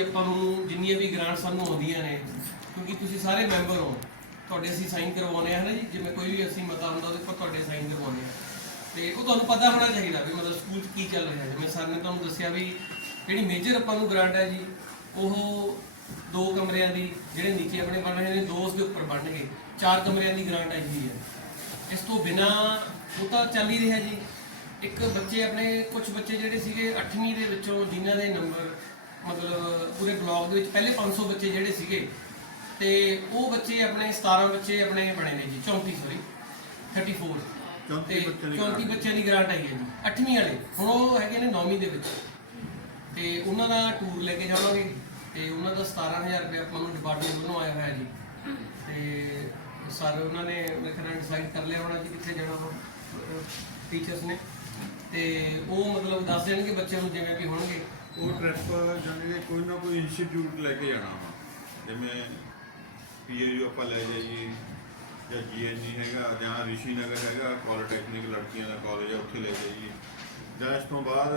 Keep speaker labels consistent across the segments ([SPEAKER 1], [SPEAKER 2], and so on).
[SPEAKER 1] ਆਪਾਂ ਨੂੰ ਜਿੰਨੀਆਂ ਵੀ ਗ੍ਰਾਂਟ ਸਾਨੂੰ ਆਉਂਦੀਆਂ ਨੇ, ਕਿਉਂਕਿ ਤੁਸੀਂ ਸਾਰੇ ਮੈਂਬਰ ਹੋ, ਤੁਹਾਡੇ ਅਸੀਂ ਸਾਈਨ ਕਰਵਾਉਨੇ ਆ ਨਾ ਜੀ? ਜਿਵੇਂ ਕੋਈ ਵੀ ਅਸੀਂ ਮਤਾ ਹੁੰਦਾ, ਉਹਦੇ ਪਰ ਤੁਹਾਡੇ ਸਾਈਨ ਕਰਵਾਉਨੇ ਆ ਤੇ ਉਹ ਤੁਹਾਨੂੰ ਪਤਾ ਹੋਣਾ ਚਾਹੀਦਾ ਵੀ ਮਤਲਬ ਸਕੂਲ 'ਚ ਕੀ ਚੱਲ ਰਿਹਾ ਜਿਵੇਂ ਸਰ ਨੇ ਤੁਹਾਨੂੰ ਦੱਸਿਆ ਵੀ ਜਿਹੜੀ ਮੇਜਰ ਆਪਾਂ ਨੂੰ ਗ੍ਰਾਂਟ ਹੈ ਜੀ, ਉਹ ਦੋ ਕਮਰਿਆਂ ਦੀ, ਜਿਹੜੇ ਨੀਚੇ ਆਪਣੇ ਬਣ ਰਹੇ ਨੇ, ਦੋ ਉਸ ਦੇ ਉੱਪਰ ਬਣਨਗੇ। ਚਾਰ ਕਮਰਿਆਂ ਦੀ ਗ੍ਰਾਂਟ ਆਈ ਹੋਈ ਹੈ। ਇਸ ਤੋਂ ਬਿਨਾ ਉਹ ਤਾਂ ਚੱਲ ਹੀ ਰਿਹਾ ਜੀ। ਇੱਕ ਬੱਚੇ ਆਪਣੇ ਕੁਝ ਬੱਚੇ ਜਿਹੜੇ ਸੀਗੇ 8ਵੀਂ ਦੇ ਵਿੱਚੋਂ, ਜਿਨ੍ਹਾਂ ਦੇ ਨੰਬਰ ਮਤਲਬ ਪੂਰੇ ਬਲਾਕ ਦੇ ਵਿੱਚ ਪਹਿਲੇ 500 ਬੱਚੇ ਜਿਹੜੇ ਸੀਗੇ ਤੇ ਉਹ ਬੱਚੇ ਆਪਣੇ 17 ਬੱਚੇ ਆਪਣੇ ਬਣੇ ਨੇ ਜੀ 34 ਸੌਰੀ 34
[SPEAKER 2] 34
[SPEAKER 1] ਤੇ
[SPEAKER 2] ਬੱਚਿਆਂ ਦੀ
[SPEAKER 1] 34 ਬੱਚਿਆਂ ਦੀ ਗ੍ਰਾਂਟ ਆਈ ਹੈ ਜੀ 8ਵੀਂ ਵਾਲੇ। ਹੁਣ ਉਹ ਹੈਗੇ ਨੇ 9ਵੀਂ ਦੇ ਵਿੱਚ। ਤੇ ਉਹਨਾਂ ਦਾ ਟੂਰ ਲੈ ਕੇ ਜਾਵਾਂਗੇ ਤੇ ਉਹਨਾਂ ਦਾ 17000 ਰੁਪਏ ਆਪਾਂ ਨੂੰ ਡਿਪਾਰਟਮੈਂਟ ਵੱਲੋਂ ਆਇਆ ਹੋਇਆ ਜੀ। ਤੇ ਸਰ ਉਹਨਾਂ ਨੇ ਮੇਰੇ ਖਿਆਲ ਡਿਸਾਈਡ ਕਰ ਲਿਆ ਹੋਣਾ ਜੀ ਕਿੱਥੇ ਜਾਣਾ ਟੀਚਰਸ ਨੇ। ਤੇ ਉਹ ਮਤਲਬ ਦੱਸ ਦੇਣਗੇ ਬੱਚਿਆਂ ਨੂੰ ਜਿਵੇਂ ਵੀ ਹੋਣਗੇ।
[SPEAKER 2] ਉਹ ਟ੍ਰਿਪ ਜਾਨੀ ਕਿ ਕੋਈ ਨਾ ਕੋਈ ਇੰਸਟੀਚਿਊਟ ਲੈ ਕੇ ਜਾਣਾ ਵਾ। ਜਿਵੇਂ ਪੀਏਯੂ ਆਪਾਂ ਲੈ ਜਾਈਏ ਜਾਂ ਜੀਐਨਜੀ ਹੈਗਾ ਜਾਂ ਰਿਸ਼ੀ ਨਗਰ ਹੈਗਾ ਪੋਲੀਟੈਕਨਿਕ ਲੜਕੀਆਂ ਦਾ ਕਾਲਜ ਆ ਉੱਥੇ ਲੈ ਜਾਈਏ। ਜਾਂ ਇਸ ਤੋਂ ਬਾਅਦ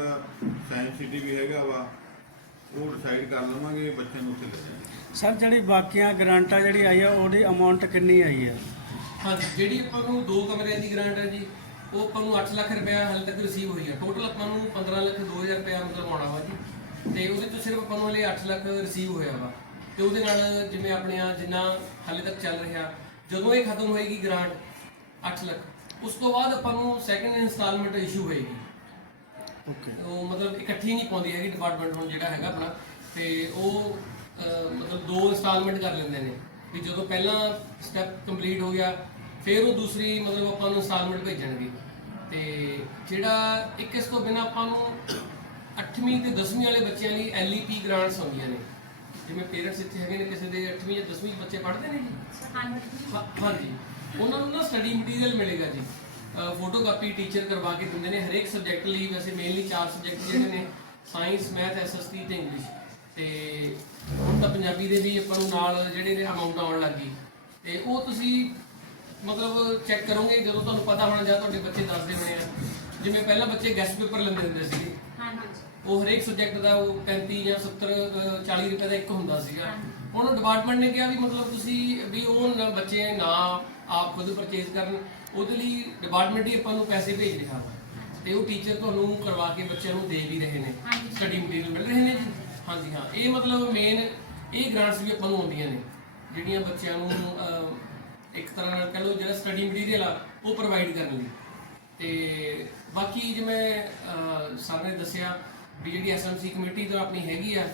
[SPEAKER 2] ਸਾਇੰਸ ਸਿਟੀ ਵੀ ਹੈਗਾ ਵਾ ਉਹ ਡਿਸਾਈਡ ਕਰ ਲਵਾਂਗੇ ਬੱਚਿਆਂ ਨੂੰ ਉੱਥੇ ਲੈ ਜਾਈਏ
[SPEAKER 3] ਸਰ ਜਿਹੜੀ ਬਾਕੀਆਂ ਗ੍ਰਾਂਟਾਂ ਜਿਹੜੀ ਆਈ ਆ ਉਹਦੀ ਅਮਾਉਂਟ ਕਿੰਨੀ ਆਈ ਆ?
[SPEAKER 1] ਹਾਂਜੀ ਜਿਹੜੀ ਆਪਾਂ ਨੂੰ ਦੋ ਕਮਰਿਆਂ ਦੀ ਗ੍ਰਾਂਟ ਹੈ ਜੀ ਉਹ ਆਪਾਂ ਨੂੰ 8 ਲੱਖ ਰੁਪਇਆ ਹਾਲੇ ਤੱਕ ਰਿਸੀਵ ਹੋਈ ਹੈ ਟੋਟਲ ਆਪਾਂ ਨੂੰ 15 ਲੱਖ 2000 ਰੁਪਇਆ ਮਤਲਬ ਆਉਣਾ ਵਾ ਜੀ। ਤੇ ਉਹਦੇ ਤੋਂ ਸਿਰਫ ਆਪਾਂ ਨੂੰ ਹਲੇ 8 ਲੱਖ ਰਿਸੀਵ ਹੋਇਆ ਵਾ। ਤੇ ਉਹਦੇ ਨਾਲ ਜਿਵੇਂ ਆਪਣੀਆਂ ਜਿੰਨਾ ਹਾਲੇ ਤੱਕ ਚੱਲ ਰਿਹਾ ਜਦੋਂ ਇਹ ਖਤਮ ਹੋਏਗੀ ਗ੍ਰਾਂਟ 8 ਲੱਖ ਉਸ ਤੋਂ ਬਾਅਦ ਆਪਾਂ ਨੂੰ ਸੈਕੰਡ ਇਨਸਟਾਲਮੈਂਟ ਇਸ਼ੂ ਹੋਏਗੀ।
[SPEAKER 3] ਓਕੇ
[SPEAKER 1] ਉਹ ਮਤਲਬ ਇਕੱਠੀ ਨਹੀਂ ਪਾਉਂਦੀ ਹੈਗੀ ਡਿਪਾਰਟਮੈਂਟ ਹੁਣ ਜਿਹੜਾ ਹੈਗਾ ਆਪਣਾ। ਤੇ ਉਹ ਮਤਲਬ ਦੋ ਇਨਸਟਾਲਮੈਂਟ ਕਰ ਲੈਂਦੇ ਨੇ। ਵੀ ਜਦੋਂ ਪਹਿਲਾ ਸਟੈਪ ਕੰਪਲੀਟ ਹੋ ਗਿਆ ਫਿਰ ਉਹ ਦੂਸਰੀ ਮਤਲਬ ਆਪਾਂ ਨੂੰ ਇਨਸਟਾਲਮੈਂਟ ਭੇਜਣਗੇ। ਤੇ ਜਿਹੜਾ ਇੱਕ ਇਸ ਤੋਂ ਬਿਨਾ ਆਪਾਂ ਨੂੰ 8ਵੀਂ ਤੇ 10ਵੀਂ ਵਾਲੇ ਬੱਚਿਆਂ ਲਈ ਐਲਈਪੀ ਗ੍ਰਾਂਟਸ ਆਉਂਦੀਆਂ ਨੇ। ਜਿਵੇਂ ਪੇਰੈਂਟਸ ਇੱਥੇ ਹੈਗੇ ਨੇ ਕਿਸੇ ਦੇ 8ਵੀਂ ਜਾਂ 10ਵੀਂ ਬੱਚੇ ਪੜ੍ਹਦੇ ਨੇ ਜੀ? ਹਾਂ- ਹਾਂਜੀ। ਉਹਨਾਂ ਨੂੰ ਨਾ ਸਟੱਡੀ ਮਟੀਰੀਅਲ ਮਿਲੇਗਾ ਜੀ। ਫੋਟੋਕਾਪੀ ਟੀਚਰ ਕਰਵਾ ਕੇ ਦਿੰਦੇ ਨੇ। ਹਰੇਕ ਸਬਜੈਕਟ ਲਈ ਵੈਸੇ ਮੇਨਲੀ ਚਾਰ ਸਬਜੈਕਟ ਜਿਹੜੇ ਨੇ ਸਾਇੰਸ ਮੈਥ ਐਸਐਸਟੀ ਤੇ ਇੰਗਲਿਸ਼ ਤੇ ਹੁਣ ਤਾਂ ਪੰਜਾਬੀ ਦੇ ਵੀ ਆਪਾਂ ਨੂੰ ਨਾਲ ਜਿਹੜੇ ਨੇ ਅਮਾਉਂਟ ਆਉਣ ਲੱਗੀ ਤੇ ਉਹ ਤੁਸੀਂ ਮਤਲਬ ਚੈੱਕ ਕਰੋਗੇ ਜਦੋਂ ਤੁਹਾਨੂੰ ਪਤਾ ਹੋਣਾ ਜਾਂ ਤੁਹਾਡੇ ਬੱਚੇ ਦੱਸਦੇ ਹੋਣੇ ਆ। ਜਿਵੇਂ ਪਹਿਲਾਂ ਬੱਚੇ ਗੈਸਟ ਪੇਪਰ ਲੈਂਦੇ ਹੁੰਦੇ ਸੀਗੇ। ਉਹ ਹਰੇਕ ਸਬਜੈਕਟ ਦਾ ਉਹ 35 ਜਾਂ 70 ਅਹ 40 ਰੁਪਏ ਦਾ ਇੱਕ ਹੁੰਦਾ ਸੀਗਾ। ਹੁਣ ਡਿਪਾਰਟਮੈਂਟ ਨੇ ਕਿਹਾ ਵੀ ਮਤਲਬ ਤੁਸੀਂ ਵੀ ਉਹ ਬੱਚੇ ਨਾ ਆਪ ਖੁਦ ਪਰਚੇਜ਼ ਕਰਨ। ਉਹਦੇ ਲਈ ਡਿਪਾਰਟਮੈਂਟ ਹੀ ਆਪਾਂ ਨੂੰ ਪੈਸੇ ਭੇਜ ਰਿਹਾ ਵਾ ਤੇ ਉਹ ਟੀਚਰ ਤੁਹਾਨੂੰ ਕਰਵਾ ਕੇ ਬੱਚਿਆਂ ਨੂੰ ਦੇ ਵੀ ਰਹੇ ਨੇ। ਸਟੱਡੀ ਮਟੀਰੀਅਲ ਮਿਲ ਰਹੇ ਨੇ ਜੀ। ਹਾਂਜੀ ਹਾਂ। ਇਹ ਮਤਲਬ ਮੇਨ ਇਹ ਗ੍ਰਾਂਟਸ ਵੀ ਆਪਾਂ ਨੂੰ ਆਉਂਦੀਆਂ ਨੇ। ਜਿਹੜੀਆਂ ਬੱਚਿਆਂ ਨੂੰ ਇੱਕ ਤਰ੍ਹਾਂ ਨਾਲ ਕਹ ਲਓ ਜਿਹੜਾ ਸਟੱਡੀ ਮਟੀਰੀਅਲ ਆ ਉਹ ਪ੍ਰੋਵਾਈਡ ਕਰਨ ਲਈ। ਤੇ ਬਾਕੀ ਜਿਵੇਂ ਨੇ ਦੱਸਿਆ ਵੀ ਜਿਹੜੀ ਐਸਐਮਸੀ ਕਮੇਟੀ ਤੋਂ ਆਪਣੀ ਹੈਗੀ ਆ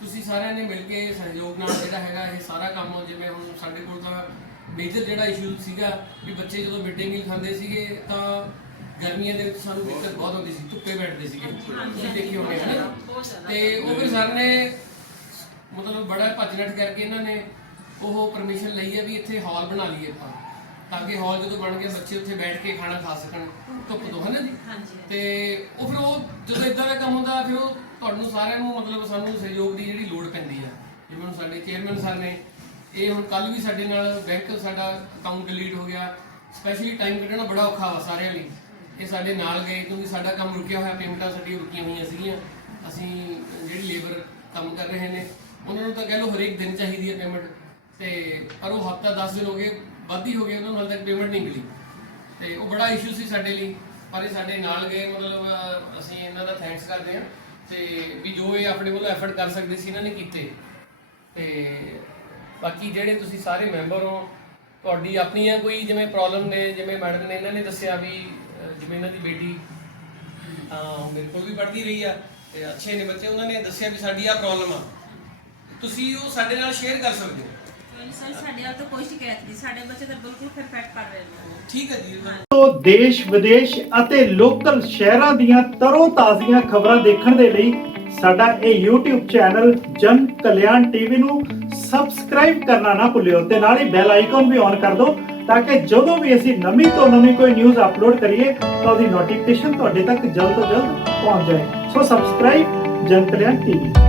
[SPEAKER 1] ਤੁਸੀਂ ਸਾਰਿਆਂ ਨੇ ਮਿਲ ਕੇ ਸਹਿਯੋਗ ਨਾਲ ਜਿਹੜਾ ਹੈਗਾ ਇਹ ਸਾਰਾ ਕੰਮ ਜਿਵੇਂ ਹੁਣ ਸਾਡੇ ਕੋਲ ਤਾਂ ਮੇਜਰ ਜਿਹੜਾ ਇਸ਼ੂ ਸੀਗਾ ਵੀ ਬੱਚੇ ਜਦੋਂ ਮਿਡ ਡੇ ਮੀਲ ਖਾਂਦੇ ਸੀਗੇ ਤਾਂ ਗਰਮੀਆਂ ਦੇ ਵਿੱਚ ਸਾਨੂੰ ਦਿੱਕਤ ਬਹੁਤ ਆਉਂਦੀ ਸੀ ਧੁੱਪੇ ਬੈਠਦੇ ਸੀਗੇ। ਤੁਸੀਂ ਦੇਖੀ ਹੋਣੇ ਹੈ ਤੇ ਉਹ ਫਿਰ ਸਰ ਨੇ ਮਤਲਬ ਬੜਾ ਭੱਜ ਨੱਠ ਕਰਕੇ ਇਹਨਾਂ ਨੇ ਉਹ ਪਰਮਿਸ਼ਨ ਲਈ ਹੈ ਵੀ ਇੱਥੇ ਹਾਲ ਬਣਾ ਲਈਏ ਆਪਾਂ। ਤਾਂ ਕਿ ਹਾਲ ਜਦੋਂ ਬਣ ਗਿਆ ਬੱਚੇ ਉੱਥੇ ਬੈਠ ਕੇ ਖਾਣਾ ਖਾ ਸਕਣ। ਧੁੱਪ ਤੋਂ ਹੈ ਨਾ ਜੀ ਤੇ ਉਹ ਫਿਰ ਉਹ ਜਦੋਂ ਇਦਾਂ ਦਾ ਕੰਮ ਹੁੰਦਾ ਫਿਰ ਉਹ ਤੁਹਾਨੂੰ ਸਾਰਿਆਂ ਨੂੰ ਮਤਲਬ ਸਾਨੂੰ ਸਹਿਯੋਗ ਦੀ ਜਿਹੜੀ ਲੋੜ ਪੈਂਦੀ ਆ। ਜਿਵੇਂ ਹੁਣ ਸਾਡੇ ਚੇਅਰਮੈਨ ਸਰ ਨੇ ਇਹ ਹੁਣ ਕੱਲ ਵੀ ਸਾਡੇ ਨਾਲ ਬੈਂਕ ਸਾਡਾ ਅਕਾਊਂਟ ਡਿਲੀਟ ਹੋ ਗਿਆ। ਸਪੈਸ਼ਲੀ ਟਾਈਮ ਕੱਢਣਾ ਬੜਾ ਔਖਾ ਵਾ ਸਾਰਿਆਂ ਲਈ। ਇਹ ਸਾਡੇ ਨਾਲ ਗਏ ਕਿਉਂਕਿ ਸਾਡਾ ਕੰਮ ਰੁਕਿਆ ਹੋਇਆ ਪੇਮੈਂਟਾਂ ਸਾਡੀਆਂ ਰੁਕੀਆਂ ਹੋਈਆਂ ਸੀਗੀਆਂ। ਅਸੀਂ ਜਿਹੜੀ ਲੇਬਰ ਕੰਮ ਕਰ ਰਹੇ ਨੇ ਉਹਨਾਂ ਨੂੰ ਤਾਂ ਕਹਿ ਲਓ ਹਰੇਕ ਦਿਨ ਚਾਹੀਦੀ ਹੈ ਪੇਮੈਂਟ ਤੇ ਪਰ ਉਹ ਹਫਤਾ 10 ਦਿਨ ਹੋ ਗਏ, ਵੱਧ ਹੀ ਹੋ ਗਏ ਉਹਨਾਂ ਨੂੰ ਹਾਲੇ ਤੱਕ ਪੇਮੈਂਟ ਨਹੀਂ ਮਿਲੀ। ਤੇ ਉਹ ਬੜਾ ਇਸ਼ੂ ਸੀ ਸਾਡੇ ਲਈ, ਪਰ ਇਹ ਸਾਡੇ ਨਾਲ ਗਏ, ਮਤਲਬ ਅਸੀਂ ਇਹਨਾਂ ਦਾ ਥੈਂਕਸ ਕਰਦੇ ਹਾਂ ਤੇ ਵੀ ਜੋ ਇਹ ਆਪਣੇ ਵੱਲੋਂ ਐਫਰਟ ਕਰ ਸਕਦੇ ਸੀ, ਇਹਨਾਂ ਨੇ ਕੀਤੇ। ਤੇ ਬਾਕੀ ਜਿਹੜੇ ਤੁਸੀਂ ਸਾਰੇ ਮੈਂਬਰ ਹੋ, ਤੁਹਾਡੀ ਆਪਣੀਆਂ ਕੋਈ ਜਿਵੇਂ ਪ੍ਰੋਬਲਮ ਨੇ, ਜਿਵੇਂ ਮੈਡਮ ਨੇ ਇਹਨਾਂ ਨੇ ਦੱਸਿਆ ਵੀ ਜਿਵੇਂ ਇਹਨਾਂ ਦੀ ਬੇਟੀ ਮੇਰੇ ਕੋਲ ਵੀ ਪੜ੍ਹਦੀ ਰਹੀ ਆ ਤੇ ਅੱਛੇ ਨੇ ਬੱਚੇ, ਉਹਨਾਂ ਨੇ ਦੱਸਿਆ ਵੀ ਸਾਡੀ ਆ ਪ੍ਰੋਬਲਮ ਆ। ਤੁਸੀਂ ਉਹ ਸਾਡੇ ਨਾਲ ਸ਼ੇਅਰ ਕਰ ਸਕਦੇ ਹੋ।
[SPEAKER 4] ਸਰ ਸਾਡੇ ਵੱਲ ਤਾਂ ਕੋਈ ਸ਼ਿਕਾਇਤ ਨਹੀਂ ਸਾਡੇ ਬੱਚੇ ਤਾਂ ਬਿਲਕੁਲ ਪਰਫੈਕਟ ਪੜ ਰਹੇ ਨੇ।
[SPEAKER 1] ਠੀਕ ਹੈ ਜੀ
[SPEAKER 5] ਤੋਂ ਦੇਸ਼ ਵਿਦੇਸ਼ ਅਤੇ ਲੋਕਲ ਸ਼ਹਿਰਾਂ ਦੀਆਂ ਤਰੋ ਤਾਜ਼ੀਆਂ ਖਬਰਾਂ ਦੇਖਣ ਦੇ ਲਈ ਸਾਡਾ ਇਹ YouTube ਚੈਨਲ ਜਨ ਕਲਿਆਣ ਟੀਵੀ ਨੂੰ ਸਬਸਕ੍ਰਾਈਬ ਕਰਨਾ ਨਾ ਭੁੱਲਿਓ ਤੇ ਨਾਲ ਹੀ ਬੈਲ ਆਈਕਨ ਵੀ ਔਨ ਕਰ ਦਿਓ ਤਾਂ ਕਿ ਜਦੋਂ ਵੀ ਅਸੀਂ ਨਵੀਂ ਤੋਂ ਨਵੀਂ ਕੋਈ ਨਿਊਜ਼ ਅਪਲੋਡ ਕਰੀਏ ਤਾਂ ਉਹਦੀ ਨੋਟੀਫਿਕੇਸ਼ਨ ਤੁਹਾਡੇ ਤੱਕ ਜਲਦ ਤੋਂ ਜਲਦ ਪਹੁੰਚ ਜਾਏ। ਸੋ ਸਬਸਕ੍ਰਾਈਬ ਜਨ ਕਲਿਆਣ ਟੀਵੀ।